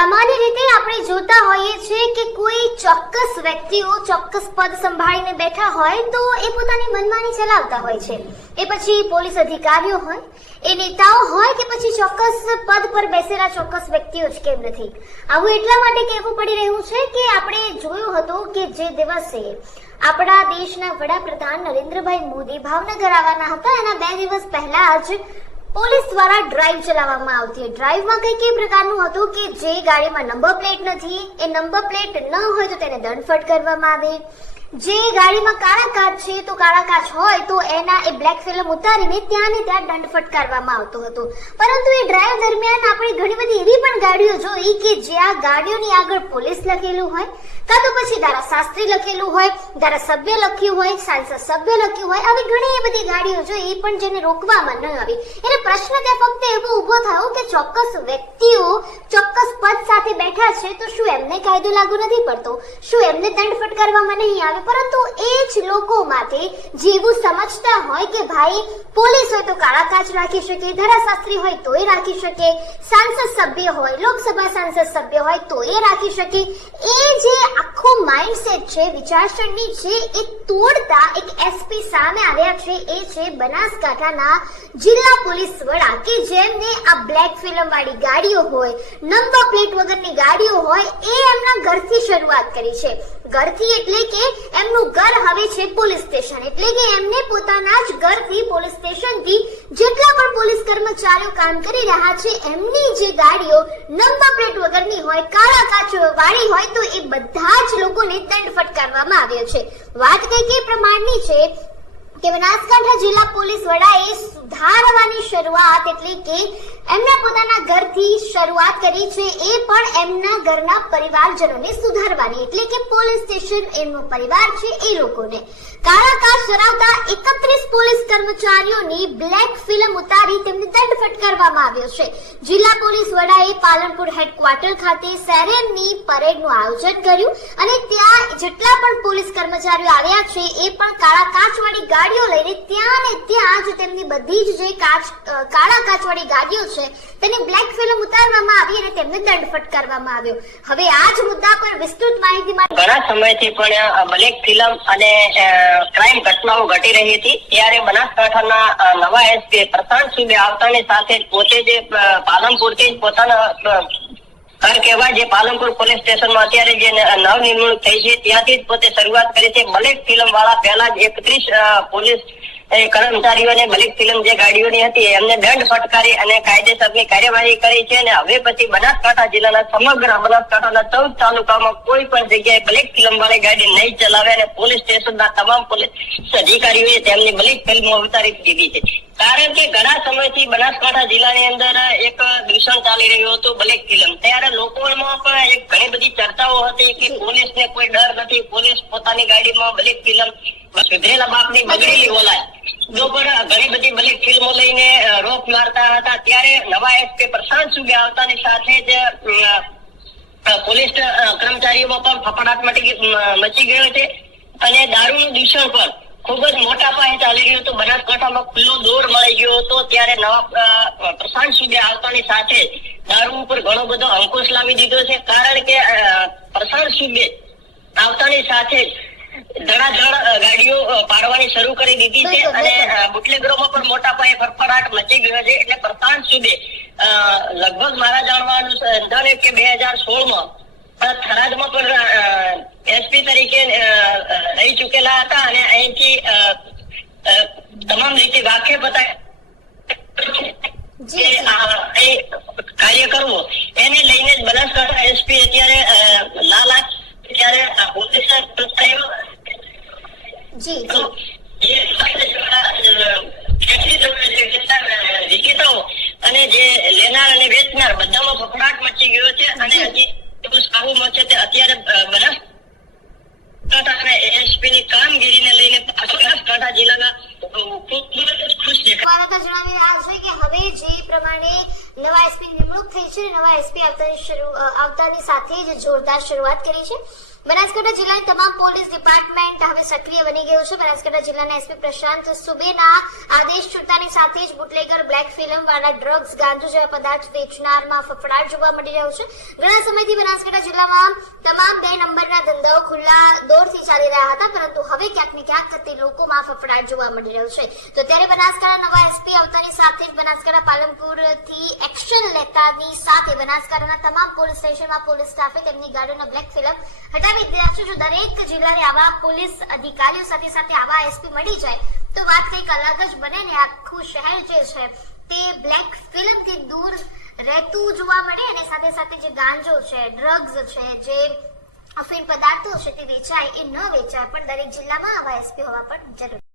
સામાન્ય રીતે આપણે જોતા હોઈએ છીએ કે કોઈ ચોક્કસ વ્યક્તિઓ ચોક્કસ પદ સંભાળીને બેઠા હોય તો એ પોતાની મનમાની ચલાવતા હોય છે. એ પછી પોલીસ અધિકારીઓ હોય, એ નેતાઓ હોય કે પછી ચોક્કસ પદ પર બેસેલા ચોક્કસ વ્યક્તિઓ જ કેમ નથી. આવું એટલા માટે કહેવું પડી રહ્યું છે કે આપણે જોયું હતું કે જે દિવસે આપણા દેશના વડાપ્રધાન નરેન્દ્રભાઈ મોદી ભાવનગર આવવાના હતા, એના બે દિવસ પહેલા જ પોલીસ દ્વારા ડ્રાઈવ ચલાવવામાં આવતી ડ્રાઈવમાં કઈ કઈ પ્રકારનું હતું કે જે ગાડીમાં નંબર પ્લેટ નથી, એ નંબર પ્લેટ ન હોય તો તેને દંડ કરવામાં આવે. જે ગાડીમાં કાળા કાચ છે, તો કાળા કાચ હોય, તો એના એ બ્લેક ફિલ્મ ઉતારીને ત્યાં ને ત્યાં દંડ ફટકારવામાં આવતો હતો. પરંતુ એ ડ્રાઈવ દરમિયાન આપણે ઘણી બધી એવી પણ ગાડીઓ જોઈ કે જ્યાં ગાડીઓની આગળ પોલીસ લખેલું હોય, કાં તો પછી ધારા શાસ્ત્રી લખેલું હોય ધારા સભ્ય લખ્યું હોય, સાંસદ સભ્ય લખ્યું હોય, આવી ઘણી બધી ગાડીઓ જોઈ, એ પણ જેને રોકવામાં ન આવી. એટલે પ્રશ્ન ત્યાં ફક્ત એવો ઊભો થયો કે ચોક્કસ વ્યક્તિઓ ચોક્કસ પદ સાથે બેઠા છે, તો શું એમને કાયદો લાગુ નથી પડતો? શું એમને દંડ ફટકારવામાં નહીં આવે? પરંતુ એ જ લોકો માટે જેવું સમજતા હોય કે ભાઈ, પોલીસ હોય તો કાળા કાચ રાખી શકે, ધારાશાસ્ત્રી હોય તોય રાખી શકે, સાંસદ સભ્ય હોય, લોકસભા સાંસદ સભ્ય હોય તો એ રાખી શકે. એ જે આખો માઇન્ડસેટ છે, વિચારસરણી છે, એ તોડતા એક એસપી સામે આવ્યા છે, એ છે બનાસકાંઠાના જિલ્લા પોલીસ વડા કે જેમને આ બ્લેક ફિલ્મ વાળી ગાડીઓ હોય, નંબર પ્લેટ વગરની ગાડીઓ હોય, એ એમના ઘરથી શરૂઆત કરી છે. ઘરથી એટલે કે એમનું ઘર હવે છે પોલીસ સ્ટેશન. એટલે કે એમને પોતાના જ ઘરથી પોલીસ સ્ટેશનથી જેટલા પણ પોલીસ કર્મચારીઓ કામ કરી રહ્યા છે, એમની જે ગાડીઓ નંબર પ્લેટ વગરની હોય, કાળા કાચ વાળી હોય, તો એ બધા જ લોકોને દંડ ફટકારવામાં આવ્યો છે. વાત કઈ કઈ પ્રમાણની છે કે બનાસકાંઠા જિલ્લા પોલીસ વડાએ સુધારવાની શરૂઆત એટલે કે એમના પોતાના ઘરથી શરૂઆત કરી છે, એ પણ એમના ઘરના પરિવારજનોને સુધારવાની. એટલે કે પોલીસ સ્ટેશન એમનો પરિવાર છે એ લોકોને. કાળા કાચ ધરાવતા એકત્રીસ પોલીસ કર્મચારીઓની બ્લેક ફિલ્મ ઉતારી તેમને દંડ ફટકારવામાં આવ્યો છે. જિલ્લા પોલીસ વડાએ પાલનપુર હેડક્વાર્ટર ખાતે સેરેનની પરેડનું આયોજન કર્યું અને ત્યાં જેટલા પણ પોલીસ કર્મચારીઓ આવ્યા છે, એ પણ કાળા કાચવાળી ગાડીઓ લઈને ત્યાં ને ત્યાં જ તેમની બધી જ જે કાચ કાળા કાચવાળી ગાડીઓ છે, તેની બ્લેક ફિલ્મ ઉતારવામાં આવી અને તેમને દંડ ફટકારવામાં આવ્યો. હવે આ જ મુદ્દા પર વિસ્તૃત માહિતી માટે ઘણા સમયથી પણ બ્લેક ફિલ્મ અને ક્રાઇમ ઘટનાઓ ઘટી રહી હતી. ત્યારે બનાસકાંઠાના નવા એસપી પ્રશાંત સુબે આવતાની સાથે પોતે જે પાલનપુરથી જ પોતાના ઘર કહેવાય જે પાલનપુર પોલીસ સ્ટેશનમાં અત્યારે જે ન- નવ નિમણૂક થઈ છે, ત્યાંથી જ પોતે શરૂઆત કરી છે. બ્લેક ફિલ્મ વાળા પહેલા જ એકત્રીસ પોલીસ કર્મચારીઓને મલિક ફિલ્મ જે ગાડીઓની હતી એમને દંડ ફટકારી અને કાયદેસરની કાર્યવાહી કરી છે અને હવે પછી બનાસકાંઠા જિલ્લાના સમગ્ર બનાસકાંઠાના ચૌદ તાલુકામાં કોઈ પણ જગ્યાએ બ્લેક ફિલ્મ વાળી ગાડી નહીં ચલાવે અને પોલીસ સ્ટેશનના તમામ પોલીસ અધિકારીઓએ તેમની બ્લેક ફિલ્મો ઉતારી દીધી છે. કારણ કે ઘણા સમયથી બનાસકાંઠા જિલ્લાની અંદર એક દૂષણ ચાલી રહ્યું હતું બ્લેક ફિલ્મ ત્યારે લોકોમાં પણ એક ઘણી બધી ચર્ચાઓ હતી કે પોલીસને કોઈ ડર નથી. પોલીસ પોતાની ગાડીમાં બ્લેક ફિલ્મ સુધરેલા બાપની બગડેલી ઓલાય. જો પણ ઘણી બધી બ્લેક ફિલ્મો લઈને રોક મારતા હતા, ત્યારે નવા એસપી પ્રશાંત સુબે આવતાની સાથે જ પોલીસ કર્મચારીઓમાં પણ ફફડાટ મટી મચી ગયો છે. અને દારૂનું દૂષણ પણ ખૂબ જ મોટા પાયે ચાલી રહ્યું હતું. બનાસકાંઠામાં ખુલ્લો દોર મળી ગયો હતો. ત્યારે નવા પ્રશાંત સુબે આવતાની સાથે દારૂ ઉપર ઘણો બધો અંકુશ લાવી દીધો છે. કારણ કે પ્રશાંત સુબે આવતાની સાથે જ ધડાધડ ગાડીઓ પાડવાની શરૂ કરી દીધી છે અને. બુટલેગરોમાં પણ મોટા પાયે ફરફડાટ મચી ગયો છે. એટલે પ્રશાંત સુબે લગભગ મારા જાણવા અનુસાર કે બે હજાર સોળમાં થરાદમાં પણ એસપી તરીકે રહી ચૂકેલા હતા અને અહીંથી તમામ રીતે વાકેફ હતા. કાર્ય કરવો એને લઈને જ બનાસકાંઠા એસપી અત્યારે લાલ ત્યારે પોલીસ જી જી. વિક્રેતાઓ અને જે લેનાર અને વેચનાર બધામાં ફફડાટ મચી ગયો છે અને હજી એવું તે અત્યારે બનાસકાંઠા એસપી ની કામગીરીને લઈને બનાસકાંઠા જિલ્લાના હવે જે પ્રમાણે નવા એસપી નિમણૂક થઈ છે નવા એસપી આવતાની શરૂ આવતાની સાથે જ જોરદાર શરૂઆત કરી છે. બનાસકાંઠા જિલ્લાની તમામ પોલીસ ડિપાર્ટમેન્ટ હવે સક્રિય બની ગયું છે. બનાસકાંઠા જિલ્લાના એસપી પ્રશાંત સુબેના આદેશ છૂટતાની સાથે જ બુટલેગર બ્લેક ફિલ્મ વાળા ડ્રગ્સ, ગાંજો જેવા પદાર્થ વેચનારમાં ફફડાટ જોવા મળી રહ્યો છે. ઘણા સમયથી બનાસકાંઠા જિલ્લામાં તમામ બે નંબરના ધંધાઓ ખુલ્લા દોરથી ચાલી રહ્યા હતા, પરંતુ હવે ક્યાંક ને ક્યાંક તે લોકોમાં ફફડાટ જોવા મળી રહ્યો છે. તો ત્યારે બનાસકાંઠા નવા એસપી આવતાની સાથે જ બનાસકાંઠા પાલનપુરથી એક્શન લેતાની સાથે બનાસકાંઠાના તમામ પોલીસ સ્ટેશનમાં પોલીસ સ્ટાફે તેમની ગાડીઓના બ્લેક ફિલ્મ દીધા છે જો દરેક જિલ્લાને આવા પોલીસ અધિકારીઓ સાથે સાથે આવા એસપી મળી જાય, તો વાત કંઈક અલગ જ બને ને આખું શહેર જે છે, તે બ્લેક ફિલ્મથી દૂર રહેતું જોવા મળે અને સાથે સાથે જે ગાંજો છે ડ્રગ્સ છે, જે અફીણ પદાર્થો છે તે વેચાય એ ન વેચાય પણ દરેક જિલ્લામાં આવા એસપી હોવા પણ જરૂરી